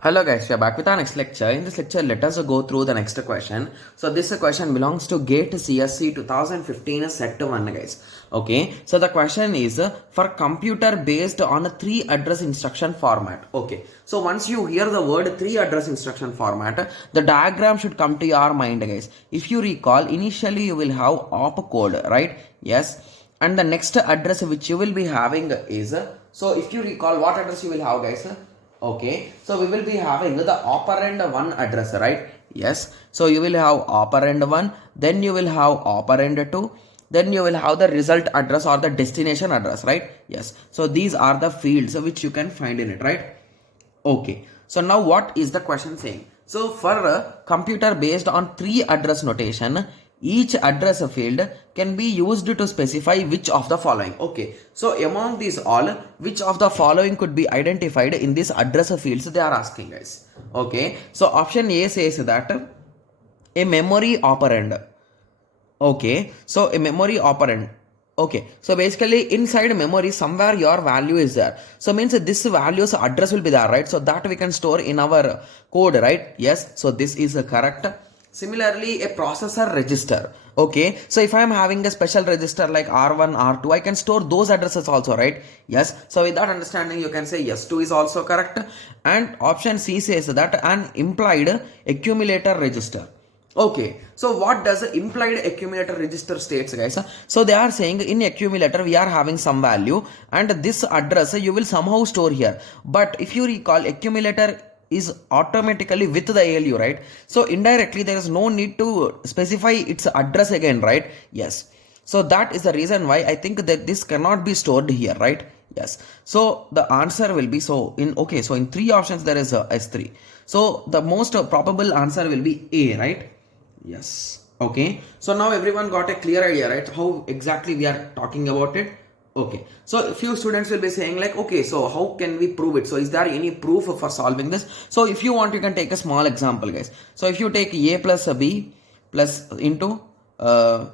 Hello guys, we are back with our next lecture. In this lecture, let us go through the next question. So this question belongs to GATE CSC 2015 set 1 guys. Okay, so the question is for computer based on a 3 address instruction format. Okay, so once you hear the word 3 address instruction format, the diagram should come to your mind guys. If you recall, initially you will have opcode, right? Yes, and the next address which you will be having is, so if you recall what address you will have guys. Okay, so we will be having the operand 1 address, right? Yes, so you will have operand 1, then you will have operand 2, then you will have the result address or the destination address, right? Yes, so these are the fields which you can find in it, right? Okay, so now what is the question saying? So for a computer based on 3 address notation, each address field can be used to specify which of the following. Okay, so among these all, which of the following could be identified in this address fields they are asking guys. Okay, so option A says that a memory operand. Okay, so a memory operand. Okay, so basically inside memory somewhere your value is there. So means this value's address will be there, right? So that we can store in our code, right? Yes, so this is correct. Similarly, a processor register. Okay, so if I am having a special register like R1, R2, I can store those addresses also, right? Yes, so with that understanding, you can say yes, 2 is also correct. And option C says that an implied accumulator register. Okay, so what does the implied accumulator register states guys? So they are saying in accumulator we are having some value and this address you will somehow store here. But if you recall, accumulator is automatically with the ALU, right? So indirectly there is no need to specify its address again, right? Yes. So that is the reason why I think that this cannot be stored here, right? Yes. So the answer will be, so in 3 options there is a S3. So the most probable answer will be A, right? Yes. Okay. So now everyone got a clear idea, right? How exactly we are talking about it. Okay. So a few students will be saying like, okay, so how can we prove it? So is there any proof for solving this? So if you want, you can take a small example, guys. So if you take A plus B plus into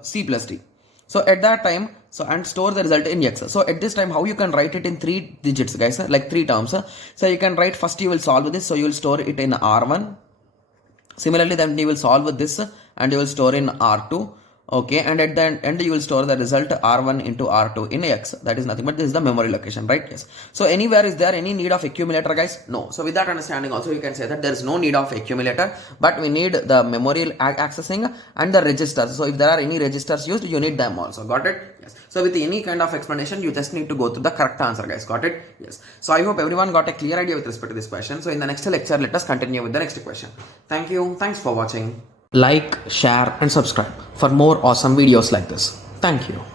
C plus D. So at that time, so and store the result in X. So at this time, how you can write it in 3 digits, guys? Like 3 terms. So you can write, first you will solve this. So you will store it in R1. Similarly, then you will solve this and you will store in R2. Okay, and at the end you will store the result R1 into R2 in X. That is nothing but this is the memory location, right? Yes. So anywhere is there any need of accumulator, guys? No. So with that understanding also you can say that there is no need of accumulator, but we need the memory accessing and the registers. So if there are any registers used, you need them also. Got it? Yes. So with any kind of explanation, you just need to go to the correct answer, guys. Got it? Yes. So I hope everyone got a clear idea with respect to this question. So in the next lecture, let us continue with the next question. Thank you. Thanks for watching. Like, share and subscribe for more awesome videos like this. Thank you.